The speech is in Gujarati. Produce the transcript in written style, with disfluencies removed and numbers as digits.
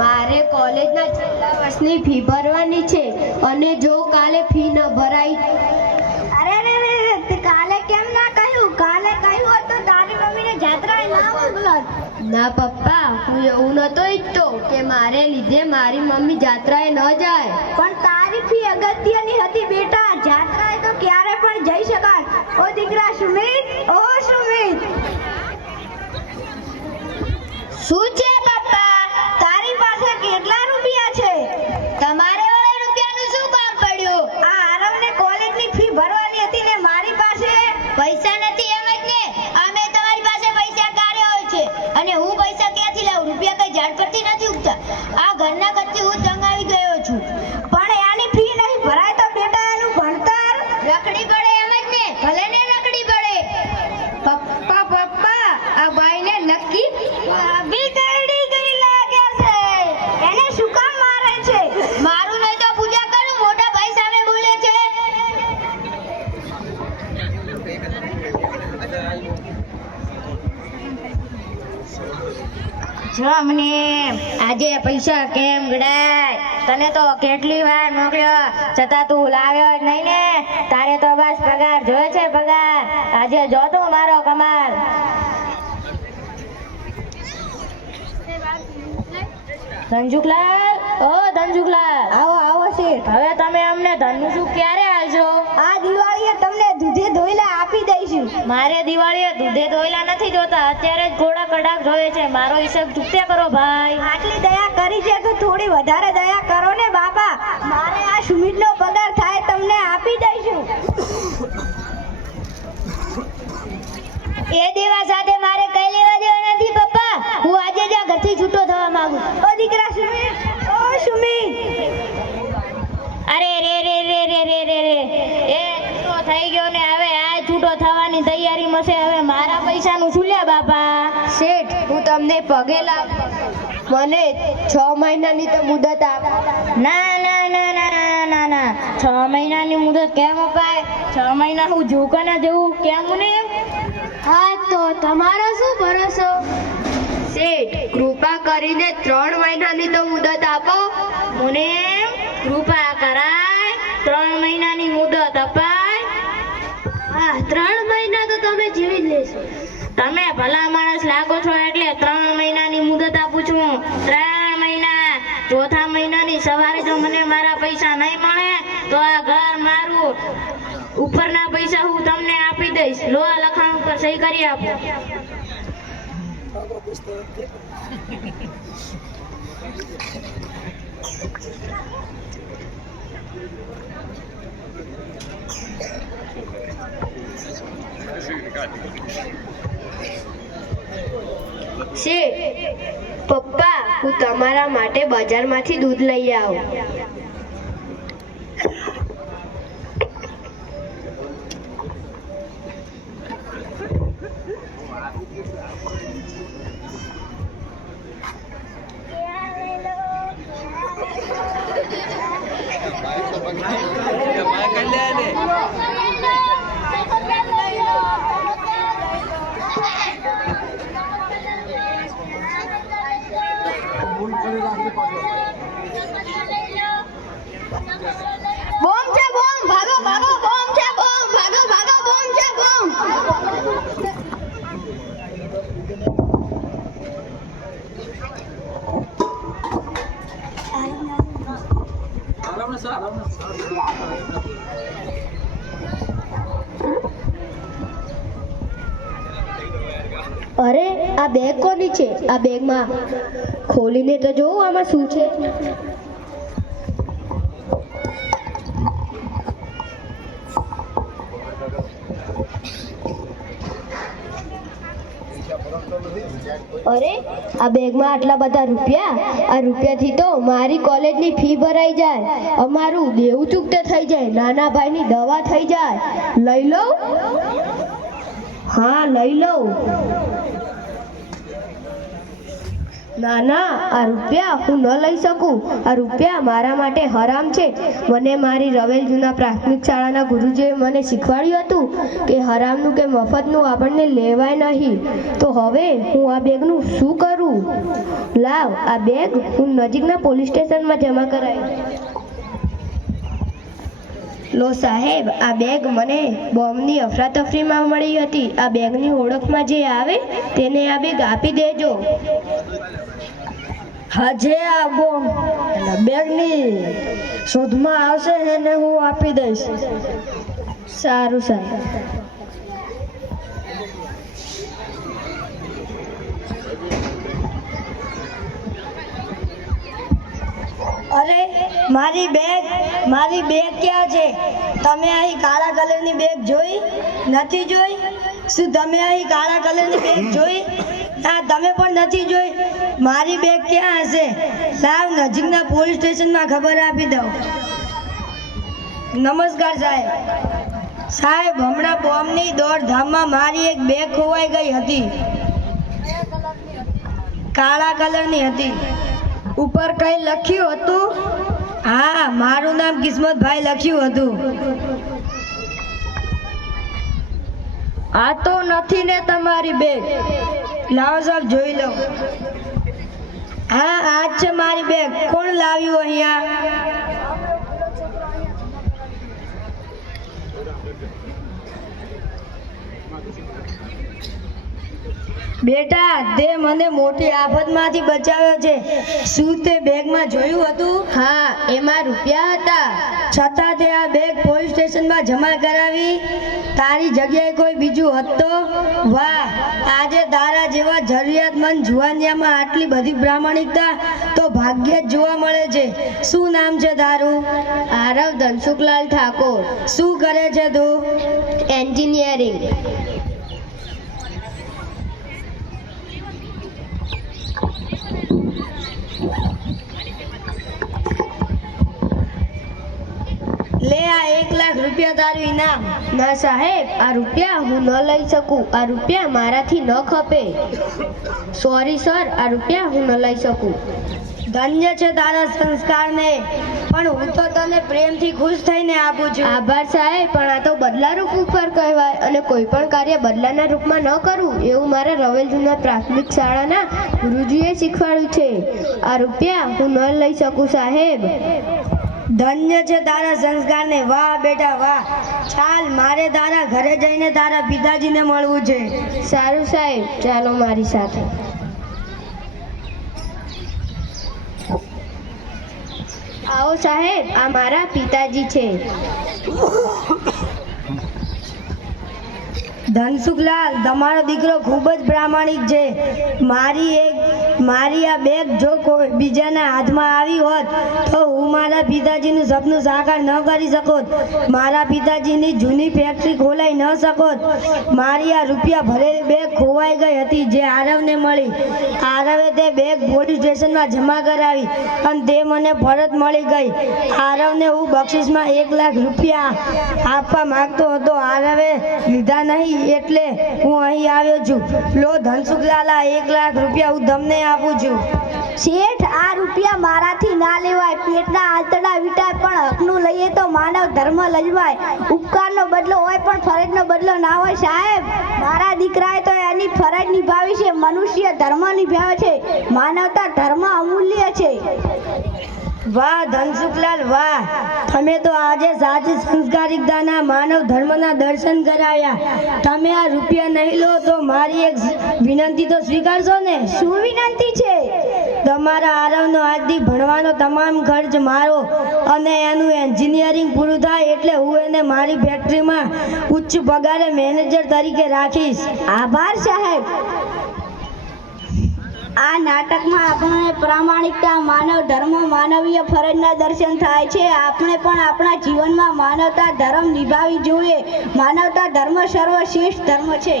મારે કોલેજના છેલ્લા વર્ષની ફી ભરવાની છે અને જો કાલે ફી ન ભરાય. અરે કાલે કેમ ના કહ્યું? કાલે કહ્યું હોત તો તારી મમ્મીને જાત્રાએ ના મોકલત. ના પપ્પા, હું એવું નતો ઈચ્છતો કે મારે લીધે મારી મમ્મી જાત્રાએ ન જાય. પણ તારી ફી અગત્યની હતી બેટા. જાત્રાએ તો ક્યારે પણ જઈ શકાય. ઓ દીકરા સુમિત, ઓ સુમિત. શું છે પપ્પા? તારી પાસે કેટલા રૂપિયા છે? તમારે વાળા રૂપિયાનું શું કામ પડ્યું? આ આરવને કોલેજની ફી ભરવાની હતી ને મારી પાસે પૈસા નથી એમ જ ને. અમે તમારી પાસે પૈસા ક્યારે હોય છે? અને હું પૈસા ક્યાંથી લાવું? રૂપિયા કઈ ઝાડ પરથી નથી ઉગતા. આ ઘરના ખર્ચે હું તંગ આવી ગયો છું. પણ આની ફી નહીં ભરાય તો બેટા એનું ભણતર રખડી પડે એમ જ ને. ભલે ને રખડી પડે. પપ્પા આ ભાઈને નક્કી ભાભી કરડી ગઈ લાગે છે. એને શું કામ મારે છે? મારું નહીં તો પૂજા કરું. મોટા ભાઈ સામે બોલે છે. જમને આજે પૈસા કેમ ગડાય? તને તો કેટલી વાર મોકલ્યો છતાં તું લાવ્યો જ નહીં ને. તારે તો બસ પગાર જોઈએ છે, પગાર. આજે જો તું મારો કમાલ. ધનસુખલાલ, ઓ ધનસુખલાલ, આવો આવો શેઠ. હવે તમે અમને ધનનું સુખ ક્યારે આવશો? આ દિવાળીએ તમને દૂધે ધોઈલા આપી દઈશું. મારે દિવાળીએ દૂધે ધોઈલા નથી જોતા. અત્યારે જ ઘોડા કડાક જોઈએ છે. મારો હિસાબ ચૂકતે કરો ભાઈ. આટલી દયા કરી છે તો થોડી વધારે દયા કરો ને બાપા. મારે આ સુમિતનો પગાર થાય તમને આપી દઈશું. એ દેવા સાથે મારે કઈ લેવા દેવા નથી પપ્પા. હું આજે જ આ ઘરથી છૂટો થવા માંગુ. ઓ દીકરા સુમિત, ઓ સુમિત. અરે રે રે રે રે રે રે રે એ છૂટો થઈ ગયો ને હવે આ છૂટો થવાની તૈયારીમાં છે. હવે મારા પૈસાનું શું લ્યા બાપા? શેઠ, હું તમને પગે લાગુ. મને 6 મહિનાની તો મુદત આપ. ના ના ના ના ના ના 6 મહિનાની મુદત કેમ અપાય? 6 મહિના હું ઝૂકને જવું કેમ ને? હા તો તમારો શું ભરોસો? શેઠ, કૃપા કરીને 3 મહિનાની તો મુદત આપો. મને કૃપા કરાય? 3 મહિનાની મુદત અપાય? હા, 3 મહિના તો તમે જીવી જ લેશો. તમે ભલા માણસ લાગો છો એટલે 3 મહિનાની મુદત આપું છું. 3 મહિના. ચોથા મહિનાની સવારે જો મને મારા પૈસા નહીં મળે તો આ ઘર મારું. ઉપરના પૈસા હું તમને આપી દઈશ. લો આ લખાણ ઉપર સહી કરી આપો. શેઠ, પપ્પા, હું તમારા માટે બજારમાંથી દૂધ લઈ આવું. બોમ છે બોમ, ભાગો ભાગો. બોમ છે બોમ, ભાગો ભાગો. બોમ છે બોમ. અરે આ બેગ કોની છે? આ બેગમાં ખોલીને તો જોઉં આમાં શું છે. અરે આ બેગમાં આટલા બધા રૂપિયા. આ રૂપિયાથી તો મારી કોલેજની ફી ભરાઈ જાય, અમારું દેવું ચૂકતે થઈ જાય, નાના ભાઈની દવા થઈ જાય. લઈ લઉં? હા લઈ લઉં. ના ના, આ રૂપિયા હું ન લઈ શકું. આ રૂપિયા મારા માટે હરામ છે. મને મારી રવેલ જૂના પ્રાથમિક શાળાના ગુરુજીએ મને શીખવાડ્યું હતું કે હરામનું કે મફતનું આપણને લેવાય નહીં. તો હવે હું આ બેગનું શું કરું? લાવ, આ બેગ હું નજીકના પોલીસ સ્ટેશનમાં જમા કરાવી. લો સાહેબ, આ બેગ મને બોમ્બની અફરાતફરીમાં મળી હતી. આ બેગની ઓળખમાં જે આવે તેને આ બેગ આપી દેજો. હાજે આ બોમ્બ બેગની શોધમાં આવશે એને હું આપી દઈશ. સારું સાહેબ. અરે મારી બેગ ક્યાં છે? તમે અહીં કાળા કલરની બેગ જોઈ નથી જોઈ? શું તમે અહીં કાળા કલરની બેગ જોઈ? ના, તમે પણ નથી જોઈ. મારી બેગ ક્યાં હશે? લાવ, નજીકના પોલીસ સ્ટેશનમાં ખબર આપી દઉં. નમસ્કાર સાહેબ. સાહેબ, હમણાં બોમ્બની દોડધામમાં મારી એક બેગ ખોવાઈ ગઈ હતી. કાળા કલરની હતી. ઉપર કઈ લખ્યું હતું? હા, મારું નામ કિસ્મતભાઈ લખ્યું હતું. આ તો નથી ને તમારી બેગ. લાવો સાહેબ, જોઈ લો. હા, આ જ છે મારી બેગ. કોણ લાવ્યું અહીંયા? બેટા, તે મને મોટી આફતમાંથી બચાવ્યો છે. શું તે બેગમાં જોયું હતું? હા, એમાં રૂપિયા હતા. છતાં તે આ બેગ પોલીસ સ્ટેશનમાં જમા કરાવી. તારી જગ્યાએ કોઈ બીજું હોત તો? વાહ, આજે તારા જેવા જરૂરિયાતમંદ જુવાનિયામાં આટલી બધી પ્રામાણિકતા તો ભાગ્યે જ જોવા મળે છે. શું નામ છે તારું? આરવ ધનસુખલાલ ઠાકોર. શું કરે છે તું? એન્જિનિયરિંગ. લે, આ 1 લાખ રૂપિયા તારું ઇનામ. ના સાહેબ, આ રૂપિયા હું ન લઈ શકું. આ રૂપિયા મારાથી ન ખપે. સોરી સર, આ રૂપિયા હું ન લઈ શકું. ધન્ય છે તારા સંસ્કારને, પણ હું તો તને પ્રેમથી ખુશ થઈને આપું છું. આભાર સાહેબ, પણ આ તો બદલા રૂપ ઉપર કહેવાય અને કોઈ પણ કાર્ય બદલાના રૂપમાં ન કરવું એવું મારા રવેલ જૂના પ્રાથમિક શાળાના ગુરુજીએ શીખવાડ્યું છે. આ રૂપિયા હું ન લઈ શકું સાહેબ. ધન્ય છે તારા સંસ્કારને. વાહ બેટા વાહ. ચાલ, મારે તારા ઘરે જઈને તારા પિતાજીને મળવું છે. સારું સાહેબ, ચાલો મારી સાથે. આવો સાહેબ, આ મારા પિતાજી છે. ધનસુખલાલ, તમારો દીકરો ખૂબ જ પ્રામાણિક છે. મારી આ બેગ જો કોઈ બીજાના હાથમાં આવી હોત તો હું મારા પિતાજીનું સપનું સાકાર ન કરી શકત. મારા પિતાજીની જૂની ફેક્ટરી ખોલાઈ ન શકત. મારી આ રૂપિયા ભરેલી બેગ ખોવાઈ ગઈ હતી જે આરવને મળી. આરવે તે બેગ પોલીસ સ્ટેશનમાં જમા કરાવી અને તે મને પરત મળી ગઈ. આરવને હું બક્ષિસમાં 1 લાખ રૂપિયા આપવા માંગતો હતો. આરવે લીધા નહીં એટલે હું અહીં આવ્યો છું. લો ધનસુખલાલ, આ 1 લાખ રૂપિયા હું તમને આપું છું. શેઠ, આ રૂપિયા મારાથી ના લેવાય. પેટના આંતરડા વીટાય પણ હકનું લઈએ તો માનવ ધર્મ લજવાય. ઉપકારનો બદલો હોય પણ ફરજનો બદલો ના હોય સાહેબ. મારા દીકરાએ તો એની ફરજ નિભાવી છે. મનુષ્ય ધર્મ નિભાવે છે. માનવતા ધર્મ અમૂલ્ય છે. વાહ ધનસુખલાલ વાહ. તમે તો આજે સાચી સંસ્કારિકતાના માનવ ધર્મના દર્શન કરાવ્યા. તમે આ રૂપિયા નહીં લો તો મારી એક વિનંતી તો સ્વીકારશો ને? શું વિનંતી છે? તમારા આરવનો આજથી ભણવાનો તમામ ખર્ચ મારો અને એનું એન્જિનિયરિંગ પૂરું થાય એટલે હું એને મારી ફેક્ટરીમાં ઉચ્ચ પગારે મેનેજર તરીકે રાખીશ. આભાર સાહેબ. આ નાટકમાં આપણને પ્રામાણિકતા, માનવ ધર્મ, માનવીય ફરજના દર્શન થાય છે. આપણે પણ આપણા જીવનમાં માનવતા ધર્મ નિભાવવી જોઈએ. માનવતા ધર્મ સર્વશ્રેષ્ઠ ધર્મ છે.